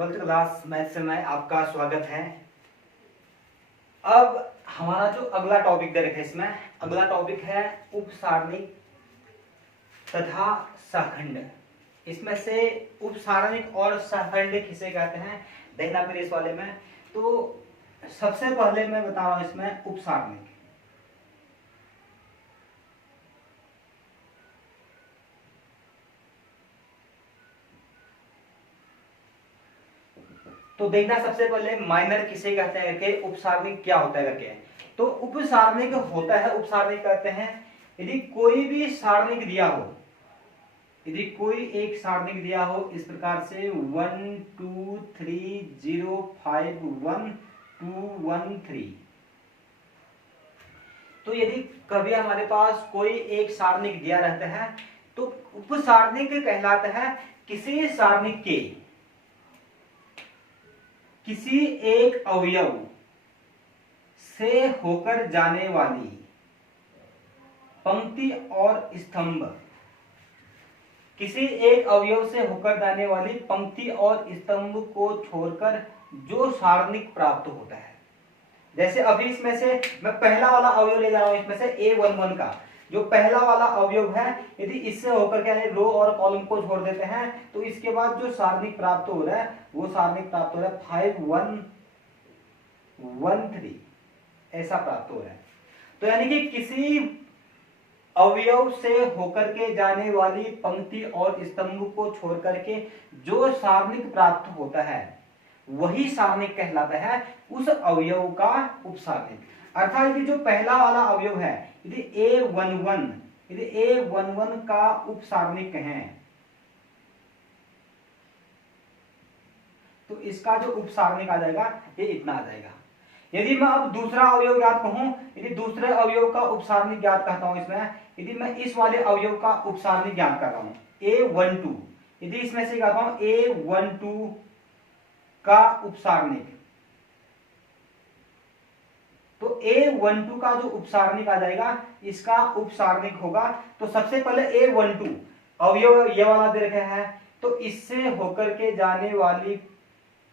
Twelfth class maths में आपका स्वागत है। अब हमारा जो अगला टॉपिक दे रखा है, इसमें अगला टॉपिक है उपसारणिक तथा सहखंड। इसमें से उपसारणिक और सहखंड किसे कहते हैं देखना फिर इस वाले में। तो सबसे पहले मैं बता रहा हूं इसमें उपसारणिक। तो देखना सबसे पहले माइनर किसे कहते हैं करके, उपसारणिक क्या होता है करके। तो उपसारणिक होता है, उपसारणिक कहते हैं यदि कोई भी सारणिक दिया हो, यदि कोई एक सारणिक दिया हो इस प्रकार से 1 2 3 0 5 1 2 1 3। तो यदि कभी हमारे पास कोई एक सारणिक दिया रहता है तो उपसारणिक कहलाता है किसी सारणिक के किसी एक अवयव से होकर जाने वाली पंक्ति और स्तंभ, किसी एक अवयव से होकर जाने वाली पंक्ति और स्तंभ को छोड़कर जो सारणिक प्राप्त होता है। जैसे अभी इसमें से मैं पहला वाला अवयव ले जा रहा हूं, इसमें से A11 का जो पहला वाला अवयव है, यदि इससे होकर के रो और कॉलम को छोड़ देते हैं तो इसके बाद जो सारणिक प्राप्त हो रहा है वो सारणिक प्राप्त हो रहा है 5 1 1 3, ऐसा प्राप्त हो रहा है। तो यानी कि किसी अवयव से होकर के जाने वाली पंक्ति और स्तंभ को छोड़ करके जो सारणिक प्राप्त होता है वही सारणिक कहलाता है उस अवयव का उपसारणिक। अर्थात कि जो पहला वाला अवयव है यदि A11 का उपसारणिक है तो इसका जो उपसारणिक आ जाएगा ये इतना आ जाएगा। यदि मैं अब दूसरा अवयव ज्ञात कहूं, यदि दूसरे अवयव का उपसारणिक ज्ञात कहता हूं इसमें, यदि मैं इस वाले अवयव का उपसारणिक ज्ञात कर रहा हूं A12, यदि इसमें से कहता हूं A12 का उपसारणिक, तो A12 का जो उपसारणिक आ जाएगा इसका उपसारणिक होगा। तो सबसे पहले A12 अवयव ये वाला दे रखा है, तो इससे होकर के जाने वाली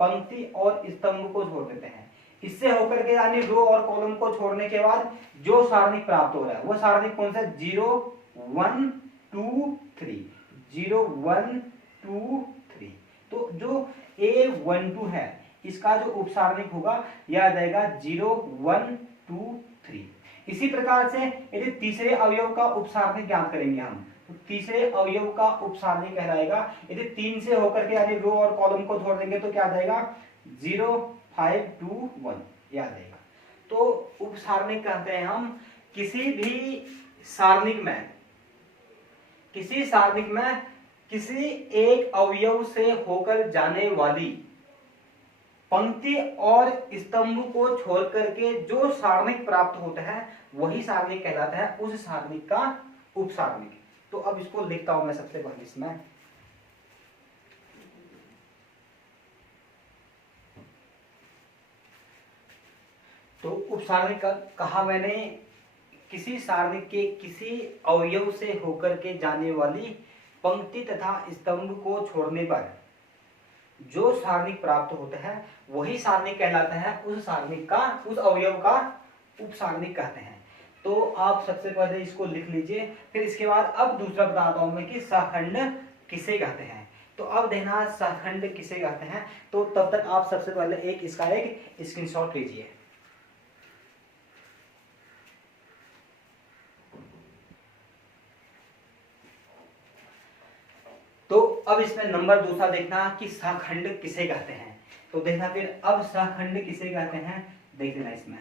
पंक्ति और स्तंभ को छोड़ देते हैं। इससे होकर के यानी रो और कॉलम को छोड़ने के बाद जो सारणिक प्राप्त हो रहा है वो सारणिक कौन सा, 0 1 2 3 0 1 2 3। तो जो A12 है इसका जो उपसारणिक होगा यह आ जाएगा 0 1 2 3। इसी प्रकार से यदि तीसरे अवयव का उपसारणिक ज्ञात करेंगे हम, तो तीसरे अवयव का उपसारणिक कहलाएगा, यदि 3 से होकर के यानी रो और कॉलम को छोड़ देंगे तो क्या आ जाएगा 0 5 2 1, यह आ जाएगा। तो उपसारणिक कहते हैं हम किसी भी सारणिक में, किसी सारणिक में किसी एक अवयव से होकर जाने वाली पंक्ति और स्तंभ को छोड़ करके जो सारणिक प्राप्त होता है वही सारणिक कहलाता है उस सारणिक का उपसारणिक। तो अब इसको लिखता हूं मैं सबसे पहले इसमें। तो उपसारणिक कहा मैंने किसी सारणिक के किसी अवयव से होकर के जाने वाली पंक्ति तथा स्तंभ को छोड़ने पर जो सारणिक प्राप्त होता है वही सारणिक कहलाता है उस सारणिक का, उस अवयव का उपसारणिक कहते हैं। तो आप सबसे पहले इसको लिख लीजिए, फिर इसके बाद अब दूसरा बताता हूं मैं कि सहखंड किसे कहते हैं। तो अब देखना सहखंड किसे कहते हैं, तो तब तक आप सबसे पहले इसका एक स्क्रीनशॉट लीजिए। तो अब इसमें नंबर दूसरा देखना कि सहखंड किसे कहते हैं। तो देखना फिर अब सहखंड किसे कहते हैं देख लेना इसमें।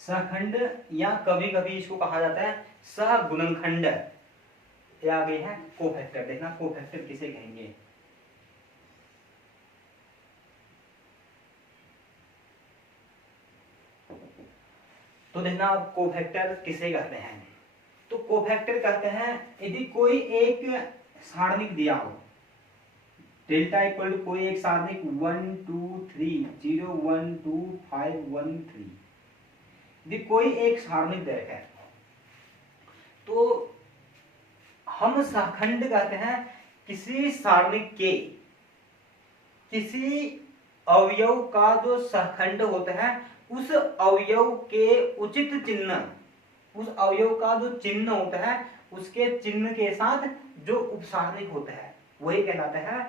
सहखंड या कभी कभी इसको कहा जाता है सहगुणनखंड, ये आगे है कोफैक्टर। देखना कोफैक्टर किसे कहेंगे। तो देखना अब कोफैक्टर किसे कहते हैं। तो कोफैक्टर कहते हैं यदि कोई एक सारणिक दिया हो, डेल्टा इक्वल टू कोई एक सारणिक 1 2 3 0 1 2 5 1 3, यदि कोई एक सारणिक दे रखा है तो हम सहखंड कहते हैं किसी सारणिक के किसी अवयव का जो सहखंड होता है उस अवयव के उचित चिन्ह, उस अवयव का जो चिन्ह होता है उसके चिन्ह के साथ जो उपसारणिक होता है वही कहलाता है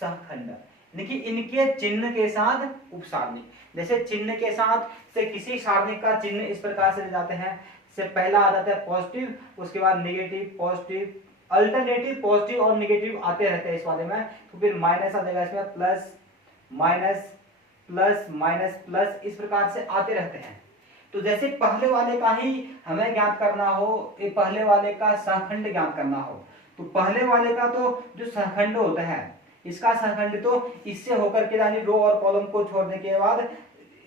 सहखंड। देखिए इनके चिन्ह के साथ उपसारणिक, जैसे चिन्ह के साथ से किसी सारणिक का चिन्ह इस प्रकार से ले जाते हैं, से पहला आ जाता है पॉजिटिव, उसके बाद नेगेटिव, पॉजिटिव, अल्टरनेटिव पॉजिटिव और नेगेटिव आते रहते हैं इस वाले में, तो फिर माइनस आ जाएगा इसमें, plus minus plus minus plus, इस प्रकार से आते रहते हैं। तो जैसे पहले वाले का ही हमें ज्ञात करना हो, ये पहले वाले का सहखंड ज्ञात करना हो, तो पहले वाले का तो जो सहखंड होता है इसका सहखंड तो इससे होकर के यानी रो और कॉलम को छोड़ने के बाद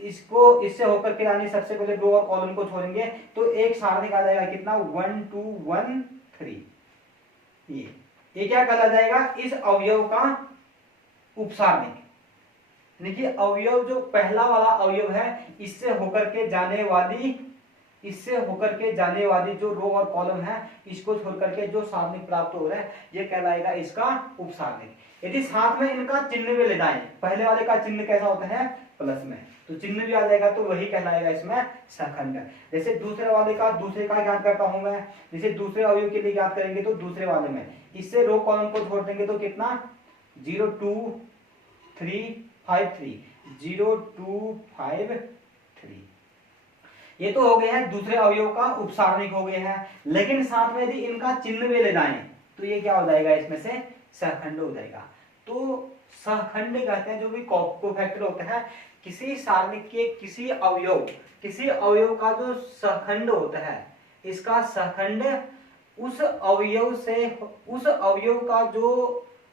इसको इससे होकर के यानी सबसे पहले रो और कॉलम को छोड़ेंगे तो एक सारणिक आ जाएगा कितना 1 2 1 3। ये क्या कहला जाएगा, इस अवयव का उपसारणिक। देखिए अवयव जो पहला वाला अवयव है इससे होकर के जाने वाली जो रो और कॉलम है इसको छोड़ करके जो सारणिक प्राप्त हो रहा है ये कहलाएगा इसका उपसारणिक। यदि साथ में इनका चिन्ह भी ले जाएं, पहले वाले का चिन्ह कैसा होता है प्लस में, तो चिन्ह भी आ जाएगा तो वही कहलाएगा इसमें सहखंड। जैसे दूसरे वाले का दूसरे का ज्ञात करता हूं मैं, जैसे दूसरे अवयव के लिए ज्ञात करेंगे तो दूसरे वाले में इससे रो कॉलम को छोड़ देंगे तो कितना 0 2 3 5 3 0 2 5 3। ये तो हो गए हैं दूसरे अवयव का उपसारणिक हो गए हैं, लेकिन साथ में यदि इनका चिन्ह भी ले जाएं तो ये क्या हो जाएगा इसमें से सहखंड हो जाएगा। तो सहखंड कहते हैं जो भी कोफैक्टर होता है किसी सारणिक के किसी अवयव का जो सहखंड होता है इसका सहखंड उस अवयव का जो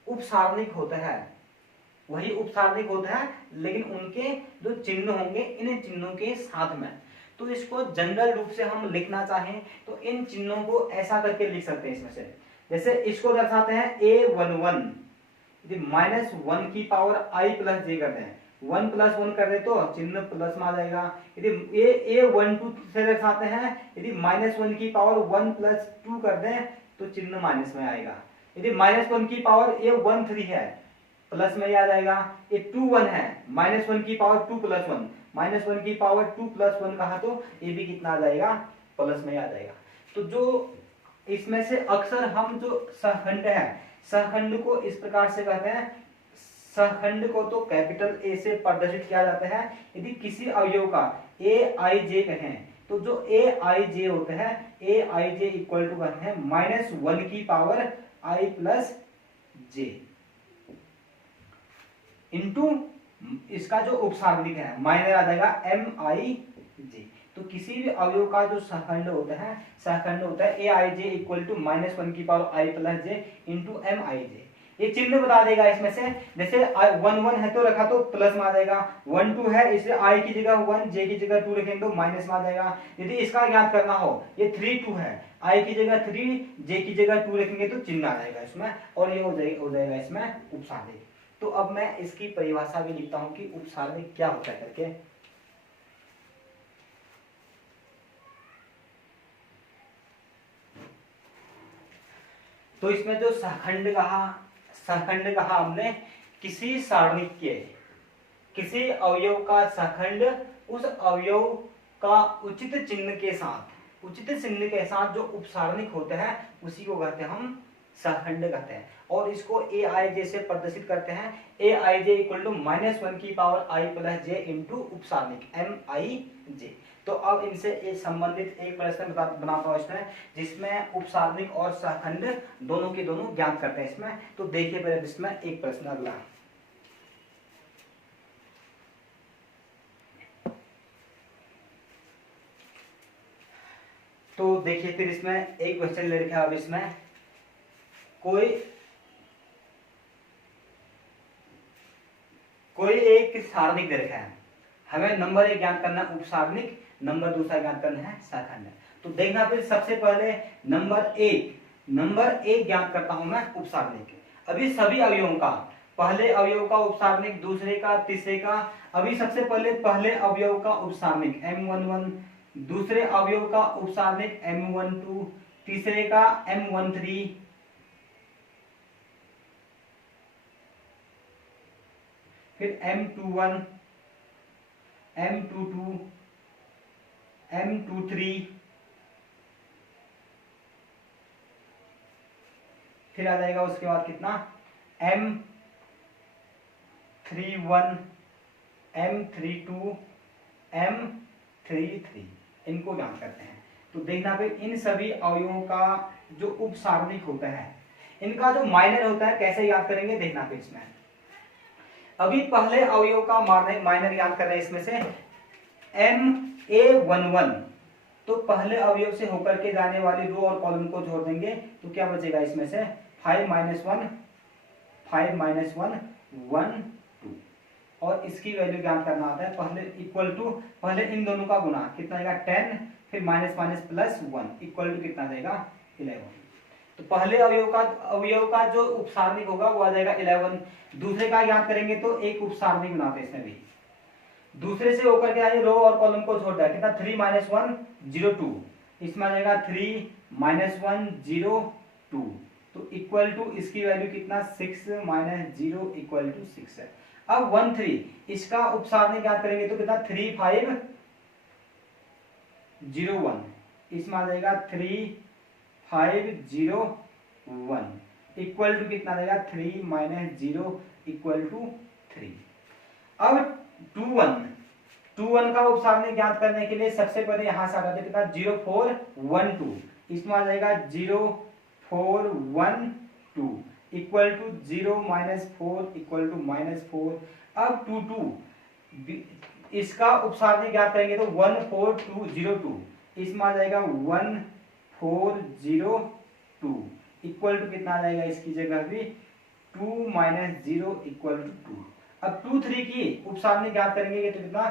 उपसारणिक होता है वही उपसारणिक होता है, लेकिन उनके जो चिन्ह होंगे इन चिन्हों के साथ में। तो इसको जनरल रूप से हम लिखना चाहें तो इन चिन्हों को ऐसा करके लिख सकते हैं इसमें से, जैसे इसको दर्शाते हैं A11 यदि -1 की पावर I प्लस जे करते हैं, 1 + 1 कर दे तो चिन्ह प्लस में आ जाएगा। यदि A12 से दर्शाते हैं, यदि -1 की पावर 1 + 2 कर दें तो चिन्ह माइनस में आएगा। यदि -1 की पावर A13 है प्लस में आ जाएगा। ये 21 है, -1 की पावर 2 + 1, -1 की पावर 2 + 1 कहा तो ये भी कितना आ जाएगा प्लस में आ जाएगा। तो जो इसमें से अक्सर हम जो सहखंड है सहखंड को इस प्रकार से कहते हैं, सहखंड को तो कैपिटल A से प्रदर्शित किया जाता है। यदि किसी अवयव का Aij कहें तो जो Aij होता है Aij इक्वल टू कहते हैं -1 की पावर I + j इंटू इसका जो उपसारणिक है माइनर आ जाएगा Mij। तो किसी भी अवयव का जो सहखंड होता है Aij इक्वल टू -1 की power I + j into Mij। ये चिन्ह बता देगा इसमें से, जैसे 1 1 है तो रखा तो प्लस में आ जाएगा, 1 2 है इसलिए I की जगह 1 j की जगह 2 रखेंगे तो माइनस में आ जाएगा। यदि इसका ज्ञात करना हो ये 3 2 है, I की जगह 3 j की जगह 2 रखेंगे तो चिन्ह आ जाएगा इसमें और ये हो जाएगा इसमें उपसारणिक। तो अब मैं इसकी परिभाषा भी लिखता हूं कि उपसारणिक क्या होता है करके। तो इसमें जो सहखंड कहा हमने किसी सारणिक के किसी अवयव का सहखंड उस अवयव का उचित चिन्ह के साथ जो उपसारणिक होता है उसी को कहते हैं हम सहखंड कहते हैं। और इसको Aij से प्रदर्शित करते हैं, Aij इक्वल टू -1 की पावर I + j इंटू उपसारणिक Mij। तो अब इनसे संबंधित एक प्रश्न बनाता हूं इसमें, जिसमें उपसारणिक और सहखंड दोनों के दोनों ज्ञात करते हैं इसमें। तो देखिए पहले इसमें एक प्रश्न अगला। तो देखिए फिर इसमें एक क्वेश्चन ले रखा है। अब इसमें कोई एक सारणिक दे रखा है, हमें नंबर 1 ज्ञात करना है उपसारणिक, नंबर दूसरा ज्ञात करना है सहखंड। तो देखना फिर सबसे पहले नंबर 1 ज्ञात करता हूं मैं उपसारणिक। अभी सभी अवयवों का, पहले अवयव का उपसारणिक, दूसरे का, तीसरे का। अभी सबसे पहले अवयव का उपसारणिक M11, दूसरे अवयव का उपसारणिक M12, तीसरे का M13, फिर M21, M22, M23, फिर आ जाएगा उसके बाद कितना M31, M32, M33, इनको ज्ञात करते हैं। तो देखना फिर इन सभी अवयवों का जो उपसारणिक होता है, इनका जो माइनर होता है कैसे याद करेंगे देखना फिर इसमें। अभी पहले अवयव का माइनर याद कर रहे हैं, इसमें से MA11, तो पहले अवयव से होकर के जाने वाली रो और कॉलम को जोड़ देंगे तो क्या बचेगा इसमें से 5 - 1, 5 - 1 1 2, और इसकी वैल्यू ज्ञात करना आता है। पहले इक्वल टू, पहले इन दोनों का गुना कितना आएगा 10, फिर minus minus plus 1 equal to कितना देगा 11। तो पहले अवयव का जो उपसारणिक होगा वो आ जाएगा 11। दूसरे का याद करेंगे तो एक उपसारणिक बनाते हैं इसमें भी, दूसरे से होकर के आइए रो और कॉलम को छोड़ दिया कितना 3 - 1 0 2, इसमें आ जाएगा 3 - 1 0 2, तो इक्वल टू इसकी वैल्यू कितना 6 - 0 इक्वल टू 6 है। अब 1 3 इसका उपसारणिक याद करेंगे तो कितना 3 5 0 1, इसमें आ जाएगा 3 5 0 1 इक्वल टू कितना देगा 3 - 0 इक्वल टू 3। अब 2 1 का उपसारणिक ज्ञात करने के लिए सबसे पहले यहां से आते कितना 0 4 1 2, इसमें आ जाएगा 0 4 1 2 इक्वल टू 0 - 4 इक्वल टू -4। अब 2 2 इसका उपसारणिक ज्ञात करेंगे तो 1 4 2 0 2, इसमें आ जाएगा 1 4 0 2 इक्वल टू कितना आ जाएगा इसकी जगह भी 2 - 0 इक्वल टू 2। अब 2 3 की उपसारणिक ज्ञात करेंगे तो कितना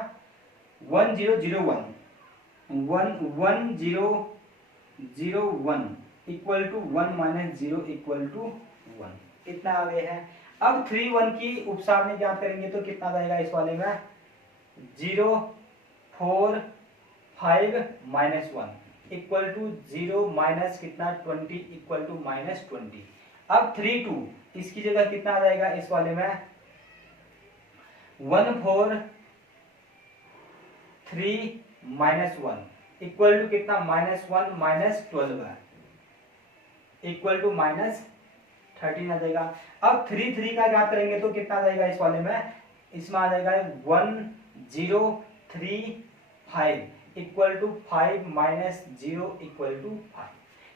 1 0 0 1 1 1 0 0 1 इक्वल टू 1 - 0 इक्वल टू 1, इतना आ गया है। अब 3 1 की उपसारणिक ज्ञात करेंगे तो कितना आ जाएगा इस वाले में 0 4 5 -1 इक्वल टू 0 माइनस कितना 20 इक्वल टू -20। अब 3 2 इसकी जगह कितना आ जाएगा इस वाले में 1 4 3 -1 इक्वल टू कितना -1 -12 है इक्वल टू -13 आ जाएगा। अब 3 3 का ज्ञात करेंगे तो कितना आ जाएगा इस वाले में, इसमें आ जाएगा 1 0 3 5 इक्वल टू 5 - 0 इक्वल टू 5।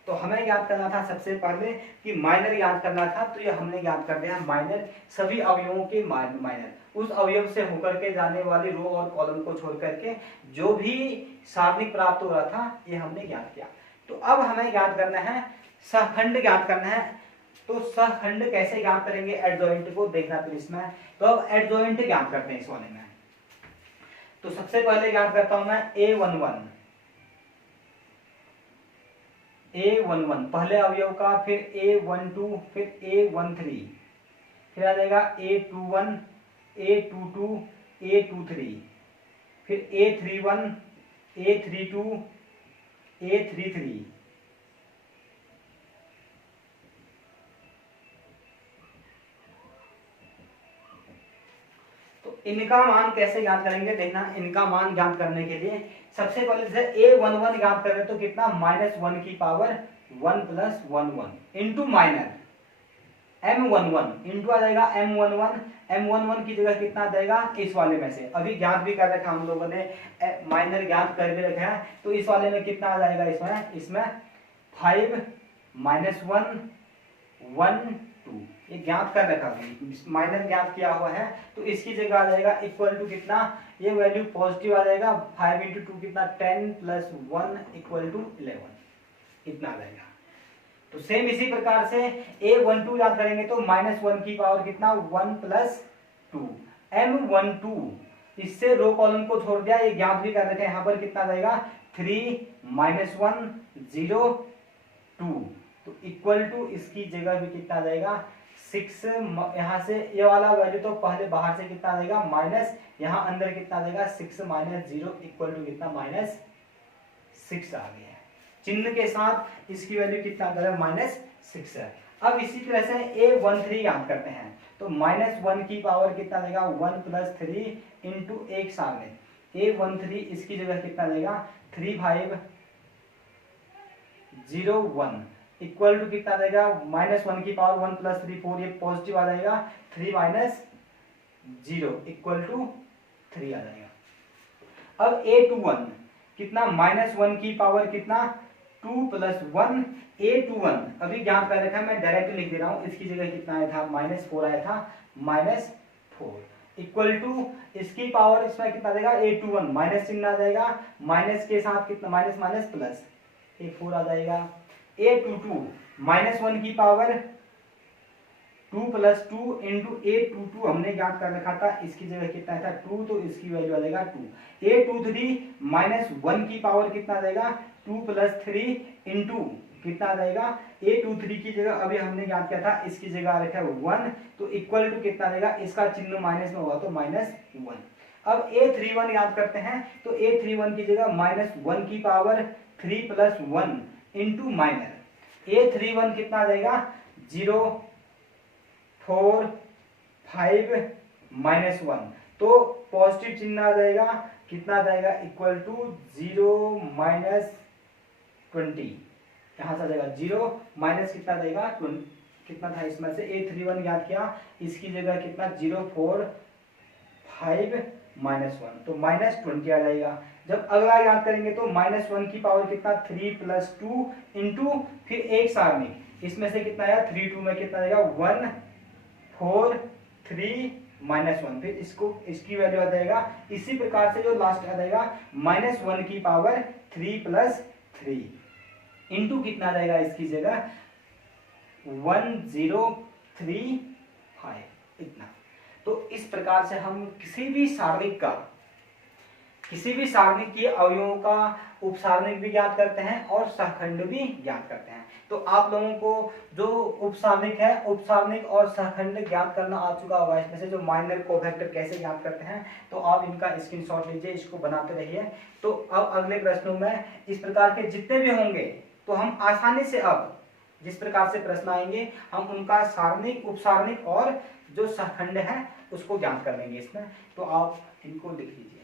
तो हमें याद करना था सबसे पहले कि माइनर याद करना था, तो ये हमने याद कर दिया माइनर, सभी अवयवों के माइनर, उस अवयव से होकर के जाने वाली रो और कॉलम को छोड़ करके जो भी सारणिक प्राप्त हो रहा था ये हमने ज्ञात किया। तो अब हमें याद करना है सहखंड ज्ञात करना है। तो सहखंड कैसे ज्ञात करेंगे एडजॉइंट को देखना फिर इसमें। तो अब एडजॉइंट ज्ञात करते हैं इस वाले में। तो सबसे पहले ज्ञात करता हूं मैं A11 पहले अवयव का, फिर A12, फिर A13, फिर आ जाएगा A21 A22 A23, फिर A31 A32 A33, तो इनका मान कैसे ज्ञात करेंगे देखना। इनका मान ज्ञात करने के लिए सबसे पहले जैसे A11 ज्ञात कर रहे तो कितना -1 की power 1 + 1 1 into minor M11 into आ जाएगा M11 की जगह कितना आ जाएगा इस वाले में से, अभी ज्ञात भी कर रखा हम लोगों ने, माइनर ज्ञात कर भी रखा है। तो इस वाले में कितना आ जाएगा इसमें 5 -1 1 2, ये ज्ञात कर रखा है, माइनर ज्ञात किया हुआ है। तो इसकी जगह आ जाएगा इक्वल टू कितना, ये वैल्यू पॉजिटिव आ जाएगा 5 × 2 कितना 10 + 1 इक्वल टू 11, इतना आ जाएगा। तो सेम इसी प्रकार से A12 याद करेंगे तो -1 की पावर कितना 1 + 2 M12, इससे रो कॉलम को छोड़ दिया, ये ज्ञात भी कर रखे हैं। यहाँ पर कितना आ जाएगा 3 -1 0 2, तो इक्वल टू इसकी जगह भी कितना आ जाएगा 6, यहाँ से ये वाला वैल्यू तो पहले बाहर से कितना आ जाएगा माइनस, यहाँ अंदर कितना आ जाएगा 6 - 0 इक्वल टू कितना -6 आ गया है। चिन्ह के साथ इसकी वैल्यू कितना आता है, -6 है। अब इसी तरह से A13 याद करते हैं, तो -1 की पावर कितना देगा, 1 + 3 इंटू एक सामने A13 इसकी जगह कितना देगा 3501 इक्वल टू कितना देगा, -1 की पावर 1 + 3 4, ये पॉजिटिव आ जाएगा, 3 - 0 इक्वल टू 3 आ जाएगा। अब A21 कितना, -1 की पावर कितना 2 + 1, A21 अभी ज्ञात कर रखा है, मैं डायरेक्ट लिख दे रहा हूं, इसकी जगह कितना आया था, -4 आया था, -4 इक्वल टू इसकी पावर इसमें कितना देगा, A21 माइनस चिन्ह आ जाएगा, माइनस के साथ कितना माइनस माइनस प्लस A4 आ जाएगा। A22 -1 की पावर 2 + 2 इंटू A22 हमने ज्ञात कर रखा था, इसकी जगह कितना था 2, तो इसकी वैल्यू आ जाएगा 2। A23 -1 की पावर कितना देगा 2 + 3 इंटू कितना आ जाएगा, A23 की जगह अभी हमने ज्ञात किया था, इसकी जगह आ रखा है 1, तो इक्वल टू कितना देगा, इसका चिन्ह माइनस में होगा तो -1। अब A31 याद करते हैं, तो A31 की जगह -1 की पावर 3 + 1 इंटू माइनस A31 कितना देगा 0 4 5 -1, तो पॉजिटिव चिन्ह आ जाएगा, कितना आ जाएगा इक्वल टू 0 - 20, यहां से आ जाएगा 0 माइनस कितना देगा 20, कितना था इसमें से A31 याद किया, इसकी जगह कितना 0 4 5 -1, तो -20 आ जाएगा। जब अगला याद करेंगे तो -1 की पावर कितना 3 + 2 इंटू फिर एक सारणी, इसमें से कितना आया 3 2 में कितना आएगा 1 4 3 -1, फिर इसको इसकी वैल्यू आ जाएगा, इसी प्रकार से जो लास्ट आ जाएगा -1 की पावर 3 + 3 इंटू कितना आ जाएगा, इसकी जगह 1035 इतना। तो इस प्रकार से हम किसी भी सारणिक के अवयवों का उपसारणिक भी ज्ञात करते हैं और सहखंड भी ज्ञात करते हैं। तो आप लोगों को जो उपसारणिक और सहखंड ज्ञात करना आ चुका होगा, इसमें से जो माइनर कोफैक्टर कैसे ज्ञात करते हैं, तो आप इनका स्क्रीनशॉट लीजिए, इसको बनाते रहिए। तो अब अगले प्रश्नों में इस प्रकार के जितने भी होंगे, तो हम आसानी से अब जिस प्रकार से प्रश्न आएंगे, हम उनका सारणिक, उपसारणिक और जो सहखंड है उसको ज्ञात कर लेंगे इसमें। तो आप इनको लिख लीजिए।